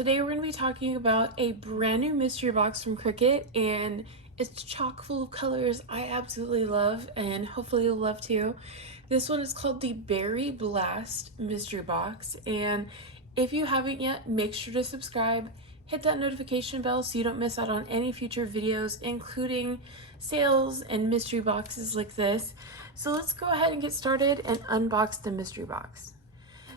Today we're going to be talking about a brand new mystery box from Cricut, and it's chock full of colors I absolutely love, and hopefully you'll love too. This one is called the Berry Blast mystery box, and if you haven't yet, make sure to subscribe, hit that notification bell so you don't miss out on any future videos, including sales and mystery boxes like this. So let's go ahead and get started and unbox the mystery box.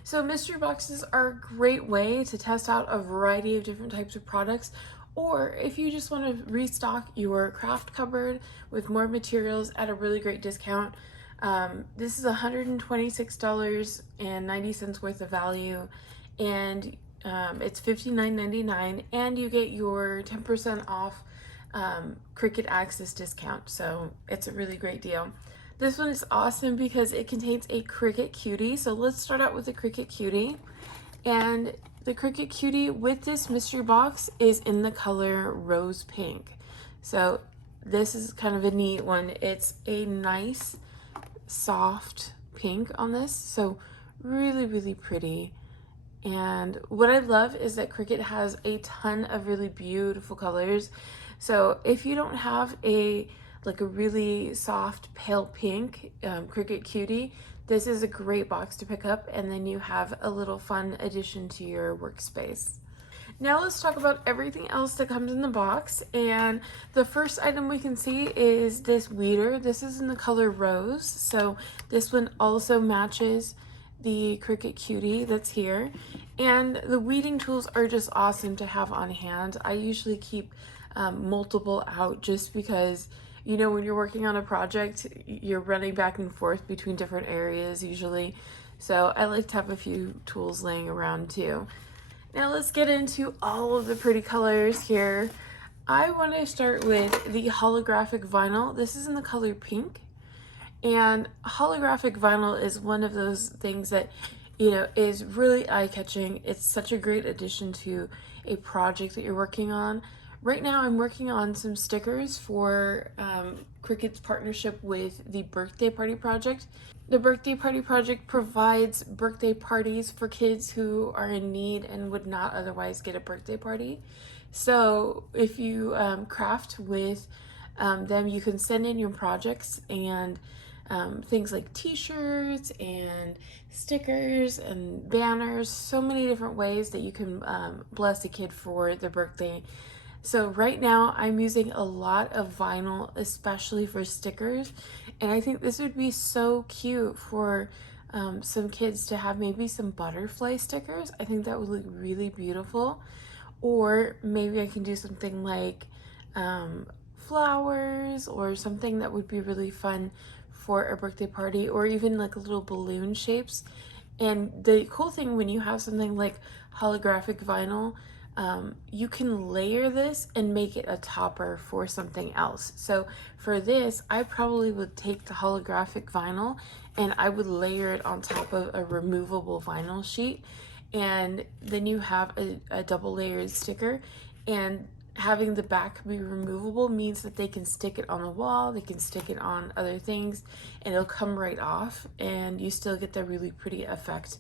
So mystery boxes are a great way to test out a variety of different types of products, or if you just want to restock your craft cupboard with more materials at a really great discount. This is $126.90 worth of value, and it's $59.99, and you get your 10% off Cricut Access discount, so it's a really great deal. This one is awesome because it contains a Cricut Cutie. So let's start out with the Cricut Cutie. And the Cricut Cutie with this mystery box is in the color rose pink. So this is kind of a neat one. It's a nice soft pink on this. So really, really pretty. And what I love is that Cricut has a ton of really beautiful colors. So if you don't have a really soft pale pink Cricut Cutie, this is a great box to pick up, and then you have a little fun addition to your workspace. Now let's talk about everything else that comes in the box, and the first item we can see is this weeder. This is in the color rose, so this one also matches the Cricut Cutie that's here. And the weeding tools are just awesome to have on hand. I usually keep multiple out just because, you know, when you're working on a project, you're running back and forth between different areas usually. So I like to have a few tools laying around too. Now let's get into all of the pretty colors here. I want to start with the holographic vinyl. This is in the color pink. And holographic vinyl is one of those things that, you know, is really eye-catching. It's such a great addition to a project that you're working on. Right now I'm working on some stickers for Cricut's partnership with the Birthday Party Project. The Birthday Party Project provides birthday parties for kids who are in need and would not otherwise get a birthday party. So if you craft with them, you can send in your projects and things like t-shirts and stickers and banners, so many different ways that you can bless a kid for their birthday. So right now I'm using a lot of vinyl, especially for stickers, and I think this would be so cute for some kids to have maybe some butterfly stickers. I think that would look really beautiful. Or maybe I can do something like flowers, or something that would be really fun for a birthday party, or even like little balloon shapes. And the cool thing when you have something like holographic vinyl, you can layer this and make it a topper for something else. So for this, I probably would take the holographic vinyl and I would layer it on top of a removable vinyl sheet, and then you have a double layered sticker. And having the back be removable means that they can stick it on the wall, they can stick it on other things, and it'll come right off, and you still get the really pretty effect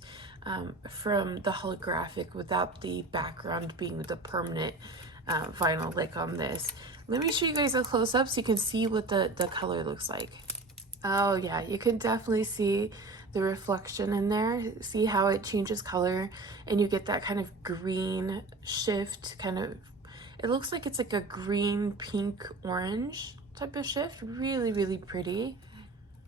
from the holographic without the background being the permanent vinyl like on this. Let me show you guys a close-up so you can see what the color looks like. Oh yeah, you can definitely see the reflection in there. See how it changes color, and you get that kind of green shift, kind of, it looks like it's like a green, pink, orange type of shift. Really, really pretty.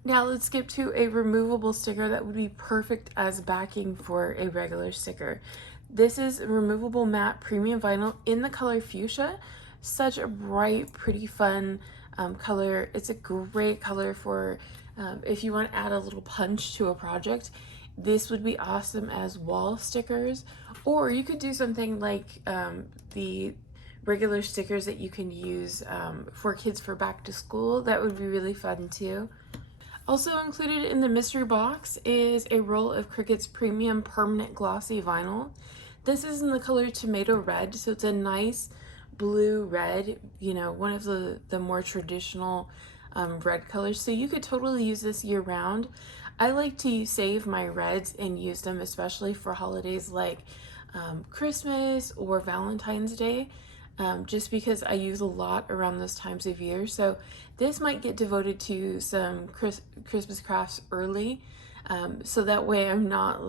Now let's skip to a removable sticker that would be perfect as backing for a regular sticker. This is removable matte premium vinyl in the color fuchsia. Such a bright, pretty, fun color. It's a great color for if you want to add a little punch to a project. This would be awesome as wall stickers, or you could do something like the regular stickers that you can use for kids for back to school. That would be really fun too. Also included in the mystery box is a roll of Cricut's premium permanent glossy vinyl. This is in the color tomato red, so it's a nice blue red, you know, one of the more traditional red colors. So you could totally use this year round. I like to save my reds and use them especially for holidays like Christmas or Valentine's Day, just because I use a lot around those times of year. So this might get devoted to some Christmas crafts early, so that way I'm not,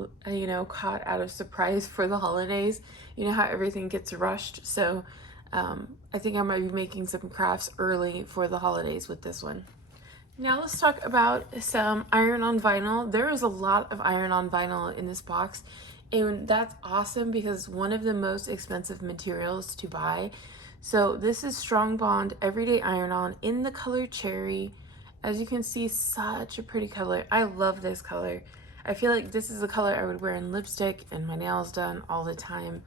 caught out of surprise for the holidays. You know how everything gets rushed. So I think I might be making some crafts early for the holidays with this one. Now let's talk about some iron-on vinyl. There is a lot of iron-on vinyl in this box, and that's awesome because it's one of the most expensive materials to buy. So this is Strong Bond Everyday Iron-On in the color Cherry. As you can see, such a pretty color. I love this color. I feel like this is a color I would wear in lipstick and my nails done all the time.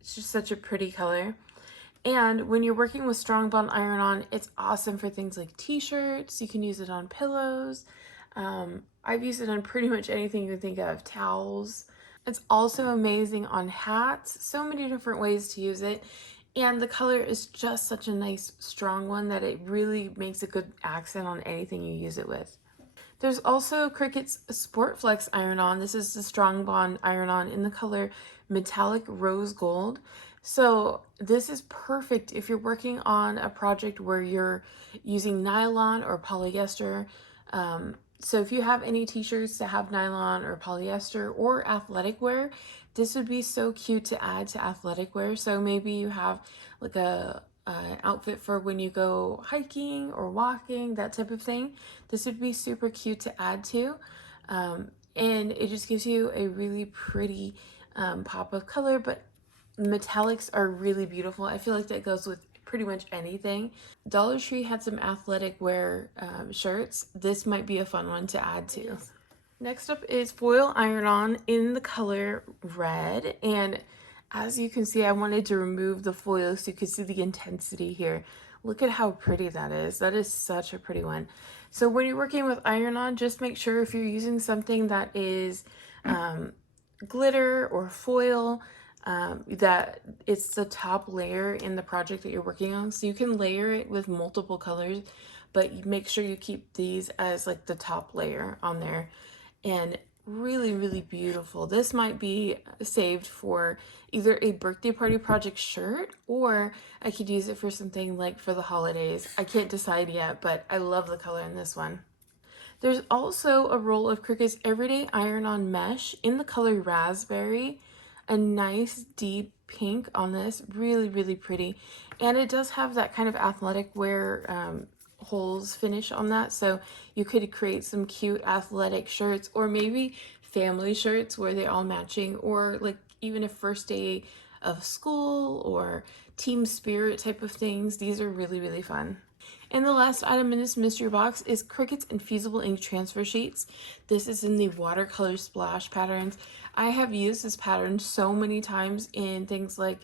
It's just such a pretty color. And when you're working with Strong Bond Iron-On, it's awesome for things like t-shirts. You can use it on pillows. I've used it on pretty much anything you can think of, towels. It's also amazing on hats. So many different ways to use it. And the color is just such a nice, strong one that it really makes a good accent on anything you use it with. There's also Cricut's SPORTFLEX Iron-On. This is the Strong Bond Iron-On in the color Metallic Rose Gold. So this is perfect if you're working on a project where you're using nylon or polyester. So if you have any t-shirts that have nylon or polyester or athletic wear, this would be so cute to add to athletic wear. So maybe you have like a outfit for when you go hiking or walking, that type of thing. This would be super cute to add to. And it just gives you a really pretty pop of color, but metallics are really beautiful. I feel like that goes with pretty much anything. Dollar Tree had some athletic wear shirts. This might be a fun one to add to. Next up is foil iron-on in the color red, and as you can see, I wanted to remove the foil so you could see the intensity here. Look at how pretty that is. That is such a pretty one. So when you're working with iron-on, just make sure if you're using something that is glitter or foil, that it's the top layer in the project that you're working on. So you can layer it with multiple colors, but you make sure you keep these as like the top layer on there. And really, really beautiful. This might be saved for either a birthday party project shirt, or I could use it for something like for the holidays. I can't decide yet, but I love the color in this one. There's also a roll of Cricut's Everyday Iron-On Mesh in the color Raspberry. A nice deep pink on this, really, really pretty. And it does have that kind of athletic wear holes finish on that, so you could create some cute athletic shirts, or maybe family shirts where they're all matching, or like even a first day of school or team spirit type of things. These are really, really fun. And the last item in this mystery box is Cricut's Infusible ink transfer sheets. This is in the watercolor splash patterns. I have used this pattern so many times in things like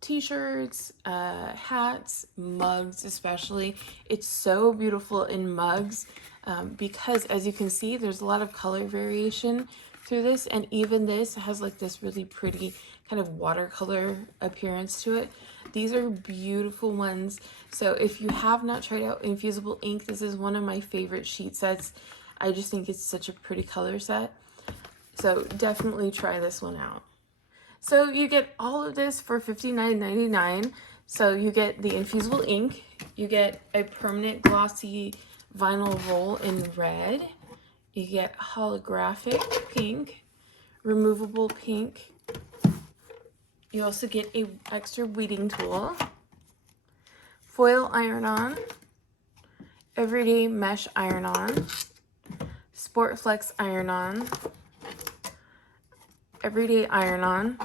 t-shirts, hats, mugs especially. It's so beautiful in mugs because, as you can see, there's a lot of color variation through this, and even this has like this really pretty kind of watercolor appearance to it. These are beautiful ones. So if you have not tried out Infusible ink, this is one of my favorite sheet sets. I just think it's such a pretty color set. So definitely try this one out. So you get all of this for $59.99. So you get the Infusible ink, you get a permanent glossy vinyl roll in red, you get holographic pink, removable pink. You also get a extra weeding tool, foil iron-on, everyday mesh iron-on, SPORTFLEX iron-on, everyday iron-on,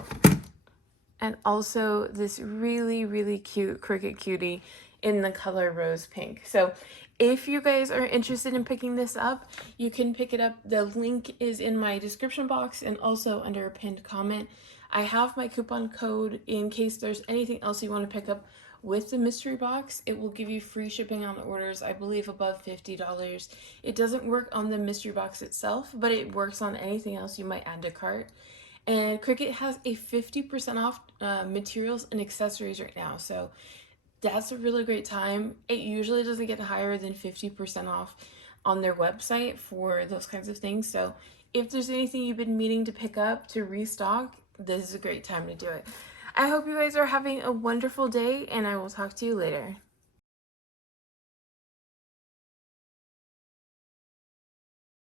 and also this really, really cute Cricut Cutie in the color rose pink. So if you guys are interested in picking this up, you can pick it up. The link is in my description box and also under a pinned comment. I have my coupon code in case there's anything else you want to pick up with the mystery box. It will give you free shipping on the orders, I believe above $50. It doesn't work on the mystery box itself, but it works on anything else you might add to cart. And Cricut has a 50% off materials and accessories right now, so that's a really great time. It usually doesn't get higher than 50% off on their website for those kinds of things. So if there's anything you've been meaning to pick up to restock, this is a great time to do it. I hope you guys are having a wonderful day, and I will talk to you later.